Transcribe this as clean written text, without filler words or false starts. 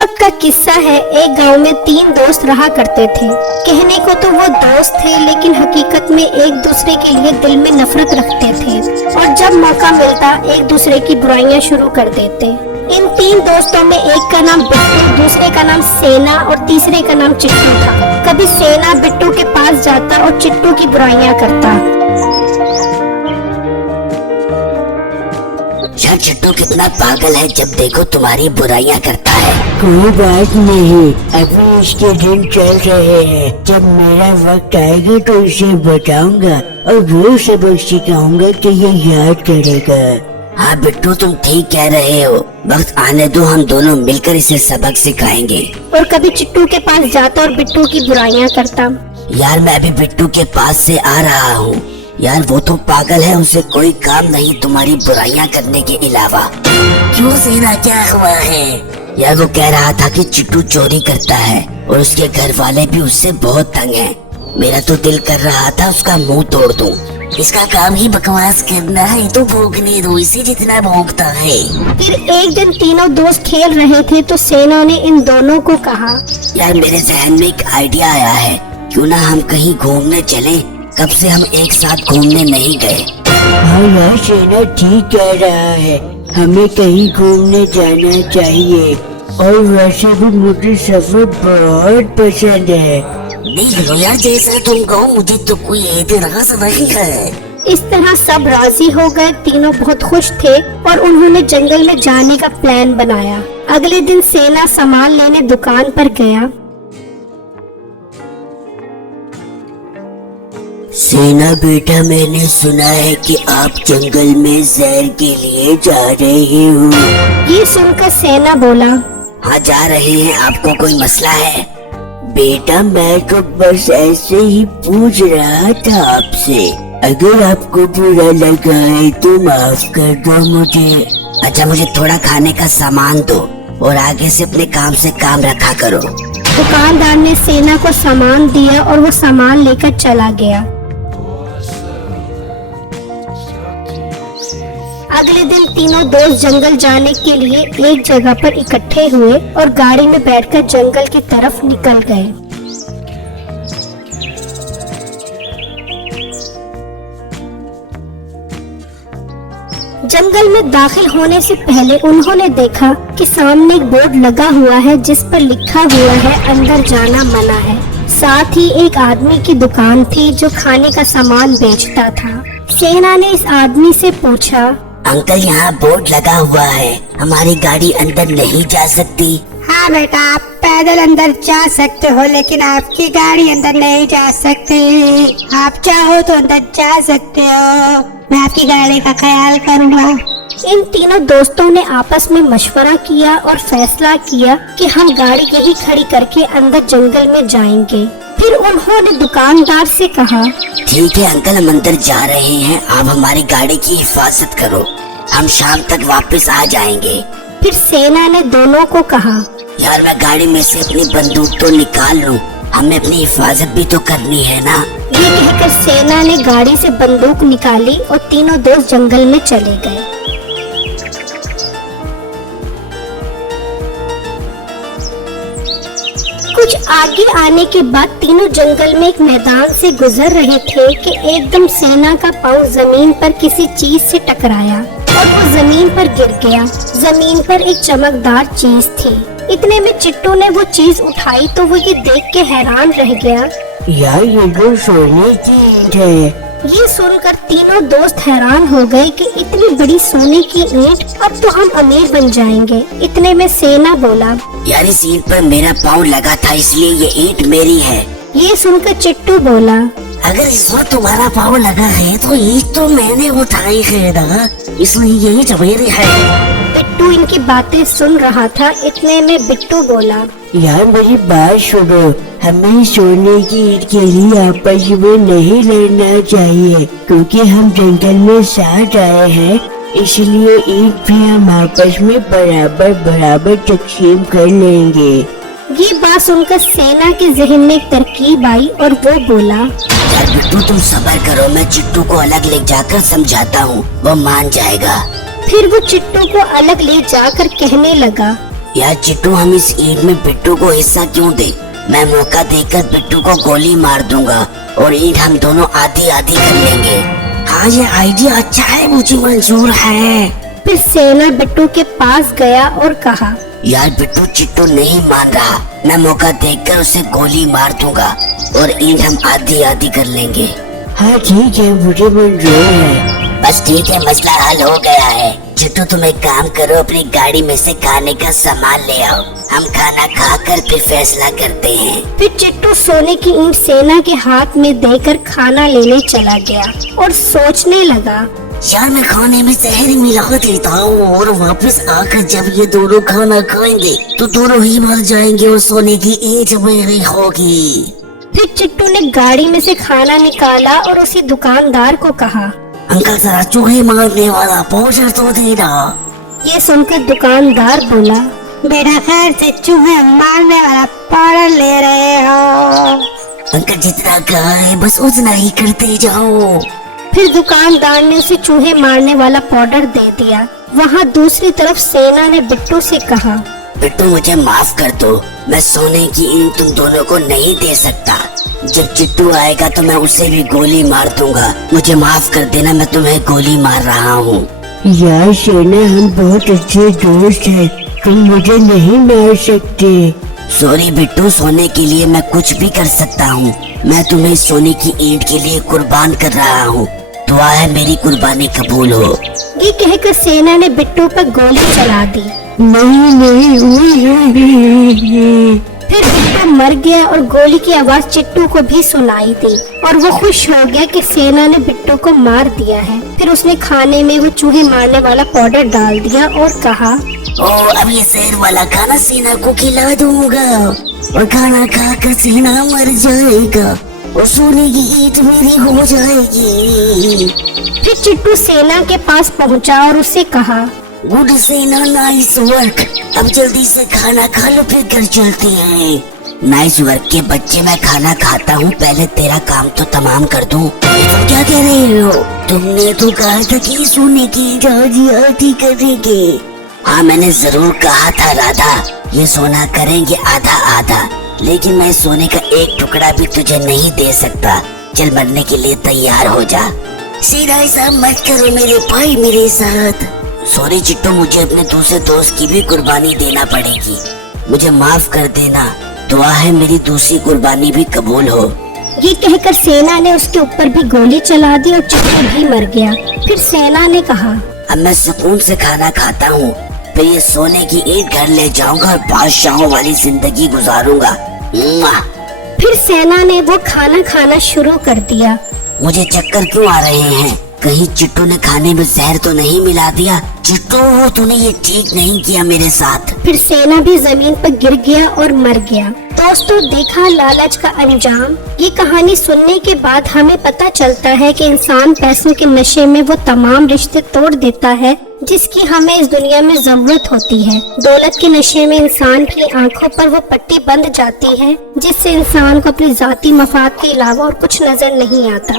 का किस्सा है। एक गांव में 3 दोस्त रहा करते थे। कहने को तो वो दोस्त थे, लेकिन हकीकत में एक दूसरे के लिए दिल में नफरत रखते थे और जब मौका मिलता एक दूसरे की बुराइयां शुरू कर देते। इन 3 दोस्तों में एक का नाम बिट्टू, दूसरे का नाम सेना और तीसरे का नाम चिट्टू था। कभी सेना बिट्टू के पास जाता और चिट्टू की बुराइयां करता। यार चिट्टू कितना पागल है, जब देखो तुम्हारी बुराइयां करता है। कोई बात नहीं, अभी इसके दिन चल रहे हैं। जब मेरा वक्त आएगा तो इसे बताऊंगा और वो सबक सिखाऊंगा कि ये याद करेगा। हाँ बिट्टू, तुम ठीक कह रहे हो। वक्त आने दो, हम दोनों मिलकर इसे सबक सिखाएंगे। और कभी चिट्टू के पास जाता और बिट्टू की बुराइयां करता। यार मैं अभी बिट्टू के पास से आ रहा हूँ। यार वो तो पागल है, उसे कोई काम नहीं तुम्हारी बुराइयां करने के अलावा। क्यों सेना, क्या हुआ है? यार वो कह रहा था कि चिट्टू चोरी करता है और उसके घर वाले भी उससे बहुत तंग हैं। मेरा तो दिल कर रहा था उसका मुंह तोड़ दूं। इसका काम ही बकवास करना है, तो भोगने दो इसे जितना भोगता है। फिर एक दिन तीनों दोस्त खेल रहे थे तो सेना ने इन दोनों को कहा, यार मेरे जहन में एक आइडिया आया है, क्यों ना हम कहीं घूमने चलें। कब से हम एक साथ घूमने नहीं गए। हाँ यार, सेना ठीक कह रहा है, हमें कहीं घूमने जाना चाहिए। और वैसे भी मुझे सफर बहुत पसंद है। देख लो यार, जैसा तुम कहो, मुझे तो कोई एतराज नहीं है। इस तरह सब राजी हो गए। तीनों बहुत खुश थे और उन्होंने जंगल में जाने का प्लान बनाया। अगले दिन सेना सामान लेने दुकान पर गया। सेना बेटा, मैंने सुना है कि आप जंगल में सैर के लिए जा रहे हो। ये सुनकर सेना बोला, हाँ जा रहे हैं, आपको कोई मसला है? बेटा मैं तो बस ऐसे ही पूछ रहा था आपसे। अगर आपको बुरा लगा है तो माफ कर दो मुझे। अच्छा मुझे थोड़ा खाने का सामान दो और आगे से अपने काम से काम रखा करो। दुकानदार ने सेना को सामान दिया और वो सामान लेकर चला गया। अगले दिन तीनों दोस्त जंगल जाने के लिए एक जगह पर इकट्ठे हुए और गाड़ी में बैठकर जंगल की तरफ निकल गए। जंगल में दाखिल होने से पहले उन्होंने देखा कि सामने एक बोर्ड लगा हुआ है जिस पर लिखा हुआ है अंदर जाना मना है। साथ ही एक आदमी की दुकान थी जो खाने का सामान बेचता था। सेना ने इस आदमी से पूछा, अंकल यहाँ बोर्ड लगा हुआ है, हमारी गाड़ी अंदर नहीं जा सकती? हाँ बेटा, आप पैदल अंदर जा सकते हो, लेकिन आपकी गाड़ी अंदर नहीं जा सकती। आप चाहो तो अंदर जा सकते हो, मैं आपकी गाड़ी का ख्याल करूँगा। इन तीनों दोस्तों ने आपस में मशवरा किया और फैसला किया कि हम गाड़ी यही खड़ी करके अंदर जंगल में जाएंगे। फिर उन्होंने दुकानदार से कहा, ठीक है अंकल, हम अंदर जा रहे हैं, आप हमारी गाड़ी की हिफाजत करो, हम शाम तक वापस आ जाएंगे। फिर सेना ने दोनों को कहा, यार मैं गाड़ी में से अपनी बंदूक तो निकाल लूं, हमें अपनी हिफाजत भी तो करनी है ना। ये कहकर सेना ने गाड़ी से बंदूक निकाली और तीनों दोस्त जंगल में चले गए। कुछ आगे आने के बाद तीनों जंगल में एक मैदान से गुजर रहे थे कि एकदम सेना का पाँव जमीन पर किसी चीज से टकराया और वो जमीन पर गिर गया। जमीन पर एक चमकदार चीज थी। इतने में चिट्टू ने वो चीज उठाई तो वो ये देख के हैरान रह गया। यार ये तो सोने की ईंट है। ये सुनकर तीनों दोस्त हैरान हो गए कि इतनी बड़ी सोने की ईंट, अब तो हम अमीर बन जाएंगे। इतने में सेना बोला, यार इस ईंट पर मेरा पाँव लगा था, इसलिए ये ईंट मेरी है। ये सुनकर चिट्टू बोला, अगर इस वक्त तुम्हारा पाँव लगा है तो ईंट तो मैंने उठाई है ना, इसलिए ये ईंट मेरी है। बिट्टू इनकी बातें सुन रहा था। इतने में बिट्टू बोला, यार मेरी बात सुनो, हमें सोने की ईंट के लिए आपस में नहीं लड़ना चाहिए, क्योंकि हम जंगल में साथ आए हैं, इसलिए ईंट भी हम आपस में बराबर बराबर तकसीम कर लेंगे। ये बात सुनकर सेना के जहन में एक तरकीब आई और वो बोला, यार बिट्टू तुम सब्र करो, मैं चिट्टू को अलग ले जाकर समझाता हूँ, वो मान जाएगा। फिर वो चिट्टू को अलग ले जाकर कहने लगा, यार चिट्टू, हम इस ईंट में बिट्टू को हिस्सा क्यों दे? मैं मौका देकर बिट्टू को गोली मार दूंगा और ईंट हम दोनों आधी आधी कर लेंगे। हाँ, ये आइडिया अच्छा है, मुझे मंजूर है। फिर सेना बिट्टू के पास गया और कहा, यार बिट्टू, चिट्टू नहीं मान रहा। मैं मौका देखकर उसे गोली मार दूंगा और ईंट हम आधी आधी कर लेंगे। हाँ ठीक है, मुझे मंजूर है। बस ठीक है, मसला हल हो गया है। चिट्टू, तुम एक काम करो, अपनी गाड़ी में से खाने का सामान ले आओ। हम खाना खाकर फिर फैसला करते हैं। फिर चिट्टू सोने की ईंट सेना के हाथ में देकर खाना लेने चला गया और सोचने लगा, यार मैं खाने में जहर मिला देता हूँ और वापस आकर जब ये दोनों खाना खाएंगे तो दोनों ही मर जाएंगे और सोने की ईंट मेरी होगी। फिर चिट्टू ने गाड़ी में से खाना निकाला और उसी दुकानदार को कहा, अंकल, जरा चूहे मारने वाला पाउडर तो देना। ये सुनकर दुकानदार बोला, बेटा खैर से चूहे मारने वाला पाउडर ले रहे हो? अंकल, जितना कहा है बस उतना ही करते जाओ। फिर दुकानदार ने उसे चूहे मारने वाला पाउडर दे दिया। वहाँ दूसरी तरफ सेना ने बिट्टू से कहा, बिट्टू, मुझे माफ कर दो, मैं सोने की ईंट तुम दोनों को नहीं दे सकता। जब चिट्टू आएगा तो मैं उसे भी गोली मार दूंगा। मुझे माफ कर देना, मैं तुम्हें गोली मार रहा हूँ। यार सेना, हम बहुत अच्छे दोस्त हैं, तुम मुझे नहीं मार सकते। सॉरी बिट्टू, सोने के लिए मैं कुछ भी कर सकता हूँ। मैं तुम्हें सोने की ईंट के लिए कुर्बान कर रहा हूँ। दुआ है मेरी कुर्बानी कबूल हो। ये कहकर सेना ने बिट्टू पर गोली चला दी। नहीं नहीं, फिर बिट्टू मर गया और गोली की आवाज चिट्टू को भी सुनाई दी और वो खुश हो गया कि सेना ने बिट्टू को मार दिया है। फिर उसने खाने में वो चूहे मारने वाला पाउडर डाल दिया और कहा, ओ, अब ये शहर वाला खाना सेना को खिला दूंगा और खाना खाकर सेना मर जाएगा और सोने की ईंट मेरी हो जाएगी। फिर चिट्टू सेना के पास पहुंचा और उससे कहा, गुड सेना, नाइस वर्क। अब जल्दी से खाना खा लो, फिर घर चलते हैं। नाइस वर्क के बच्चे, मैं खाना खाता हूँ, पहले तेरा काम तो तमाम कर दूं। तुम क्या कह रहे हो? तुमने तो कहा था कि सोने की आधी करेंगे। हाँ, मैंने जरूर कहा था राधा, ये सोना करेंगे आधा आधा, लेकिन मैं सोने का एक टुकड़ा भी तुझे नहीं दे सकता। चल, मरने के लिए तैयार हो जा। सीधा ऐसा मत करो मेरे भाई मेरे साथ। सॉरी चिट्टू, मुझे अपने दूसरे दोस्त की भी कुर्बानी देना पड़ेगी। मुझे माफ कर देना। दुआ है मेरी दूसरी कुर्बानी भी कबूल हो। ये कहकर सेना ने उसके ऊपर भी गोली चला दी और चिट्टू भी मर गया। फिर सेना ने कहा, अब मैं सुकून से खाना खाता हूँ, फिर ये सोने की ईंट घर ले जाऊंगा और बादशाहों वाली जिंदगी गुजारूंगा। फिर सेना ने वो खाना खाना शुरू कर दिया। मुझे चक्कर क्यों आ रहे हैं? कहीं चिट्टू ने खाने में जहर तो नहीं मिला दिया? चिट्टू, तूने ये ठीक नहीं किया मेरे साथ। फिर सेना भी जमीन पर गिर गया और मर गया। दोस्तों, देखा लालच का अंजाम। ये कहानी सुनने के बाद हमें पता चलता है कि इंसान पैसों के नशे में वो तमाम रिश्ते तोड़ देता है जिसकी हमें इस दुनिया में जरूरत होती है। दौलत के नशे में इंसान की आंखों पर वो पट्टी बंध जाती है जिससे इंसान को अपनी जाती मफाद के अलावा और कुछ नजर नहीं आता।